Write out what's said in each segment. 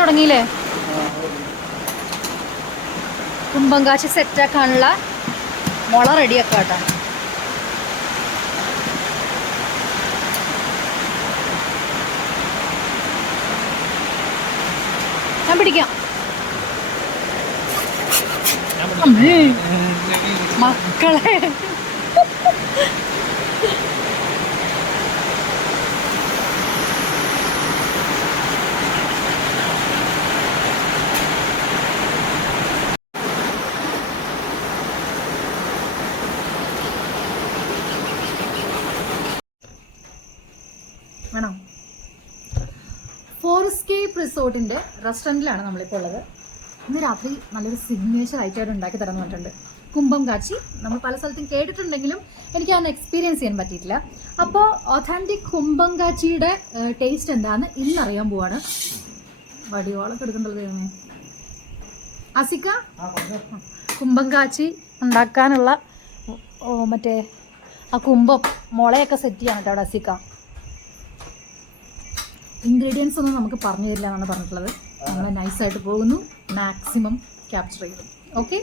തുടങ്ങിയില്ലേ? കുമ്പങ്കാശി സെറ്റാക്കാനുള്ള മുള റെഡിയാക്കാം കേട്ടോ. ഞാൻ പിടിക്കാം. മക്കളെ. ഫോറസ്കേപ്പ് റിസോർട്ടിന്റെ റെസ്റ്റോറന്റിലാണ് നമ്മളിപ്പോൾ ഉള്ളത്. ഇന്ന് രാത്രി നല്ലൊരു സിഗ്നേച്ചർ ആയിട്ട് ഉണ്ടാക്കി തരാൻ പറഞ്ഞിട്ടുണ്ട്. കുംഭം കാച്ചി നമ്മൾ പല സ്ഥലത്തും കേട്ടിട്ടുണ്ടെങ്കിലും എനിക്ക് അതൊന്ന് എക്സ്പീരിയൻസ് ചെയ്യാൻ പറ്റിയിട്ടില്ല. അപ്പോൾ ഒഥാന്റിക് കുംഭം കാച്ചിയുടെ ടേസ്റ്റ് എന്താണെന്ന് ഇന്ന് അറിയാൻ പോവാണ്. വടിയോളൊക്കെ എടുക്കേണ്ടത് അസിക്ക കുംഭം കാച്ചി ഉണ്ടാക്കാനുള്ള മറ്റേ ആ കുംഭം മുളയൊക്കെ സെറ്റ് ചെയ്യാൻ കേട്ടോ അവിടെ അസിക്ക. ഇൻഗ്രീഡിയൻസ് ഒന്നും നമുക്ക് പറഞ്ഞു തരില്ല എന്നാണ് പറഞ്ഞിട്ടുള്ളത്. നമ്മൾ നൈസായിട്ട് പോകുന്നു. മാക്സിമം ക്യാപ്ചർ ചെയ്യുന്നു ഓക്കെ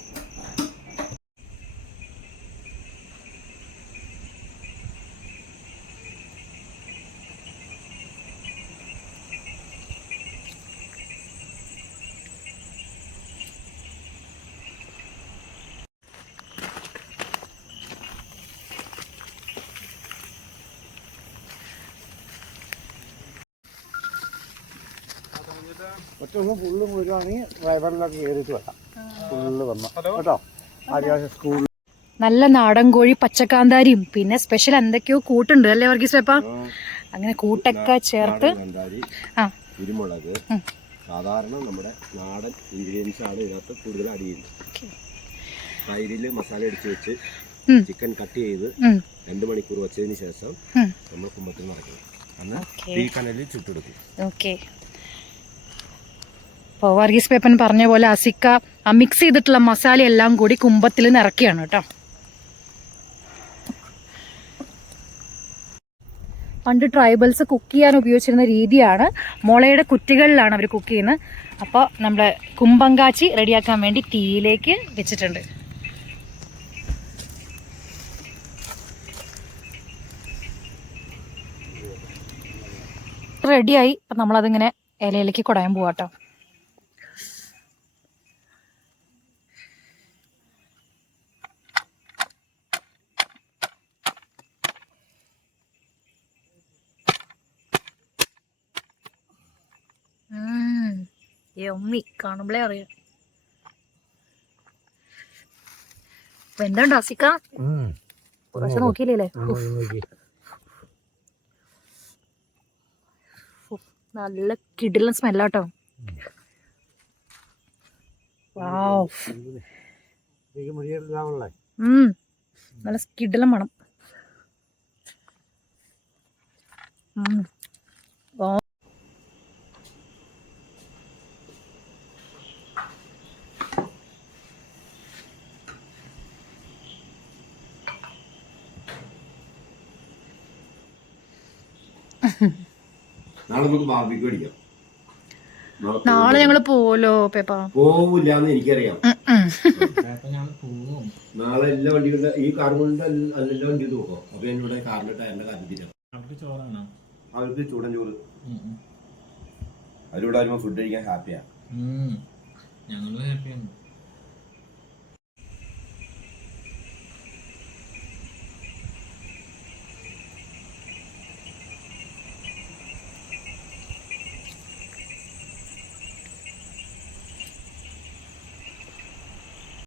ഒറ്റ ദിവസം ഫുള്ള് മുഴുവാണെങ്കിൽ ഡ്രൈവറിലൊക്കെ കയറിയിട്ട് വരാം ഫുള്ള് വന്നു. കേട്ടോ? ആദ്യാവശ്യം സ്കൂൾ നല്ല നാടൻ കോഴി പച്ചക്കാന്താരിയും. പിന്നെ സ്പെഷ്യൽ എന്തൊക്കെയോ കൂട്ടുണ്ട് അല്ലേ വർഗീസ് പേപ്പ അങ്ങനെ കൂട്ടൊക്കെ ചേർത്ത്. ആ. കുരുമുളക് സാധാരണ നമ്മുടെ നാടൻ ഇൻഗ്രീഡിയൻസ് ആണ് ഇതിനകത്ത് കൂടുതൽ അടി ചെയ്യുന്നത്. തൈരിൽ മസാല അടിച്ച് വെച്ച് ചിക്കൻ കട്ട് ചെയ്ത് രണ്ട് മണിക്കൂർ വെച്ചതിന് ശേഷം നമ്മൾ കുമ്പത്തിൽ നിറയ്ക്കണം. അന്ന് Okay. തീ കനലിൽ ചുട്ടെടുക്കും. വർഗീസ് പേപ്പൻ പറഞ്ഞ പോലെ അസിക്ക ആ മിക്സ് ചെയ്തിട്ടുള്ള മസാല എല്ലാം കൂടി കുമ്പത്തിൽ നിറക്കുകയാണ് കേട്ടോ. പണ്ട് ട്രൈബൽസ് കുക്ക് ചെയ്യാൻ ഉപയോഗിച്ചിരുന്ന രീതിയാണ് മുളയുടെ കുറ്റികളിലാണ് അവർ കുക്ക് ചെയ്യുന്നത്. അപ്പോൾ നമ്മുടെ കുമ്പങ്കാച്ചി റെഡിയാക്കാൻ വേണ്ടി തീയിലേക്ക് വെച്ചിട്ടുണ്ട്. റെഡിയായി അപ്പം നമ്മളതിങ്ങനെ ഇലയിലേക്ക് കുടയാൻ പോവാട്ടോ. യമ്മി കാണുമ്പളേ അറിയാം. അപ്പൊ എന്തുണ്ട് അസിക്ക? നോക്കിയില്ലേ നല്ല കിടിലൻ സ്മെല്ലാട്ടോ. നല്ല കിടിലം മണം. നാളെ നമുക്ക് ബാർബിക്ക് അടിക്കാം നാളെ ഞങ്ങൾ പോവല്ലോ പേപ്പ. പോവില്ല എന്ന് എനിക്കറിയാം. നാളെ എല്ലാ വണ്ടികളുടെ ഈ കാർ കൊണ്ട് എല്ലാ വണ്ടി നോക്കാം അപ്പൊ എന്നോട് കാറിന്റെ ടയറിന്റെ കാര്യം തീരാം അവർക്ക് ചൂടൻ ചോറ്. അവരിവിടെ വരുമ്പോ ഫുഡ് കഴിക്കാൻ ഹാപ്പിയാണ് ഞങ്ങൾ ഹാപ്പിയാണ്.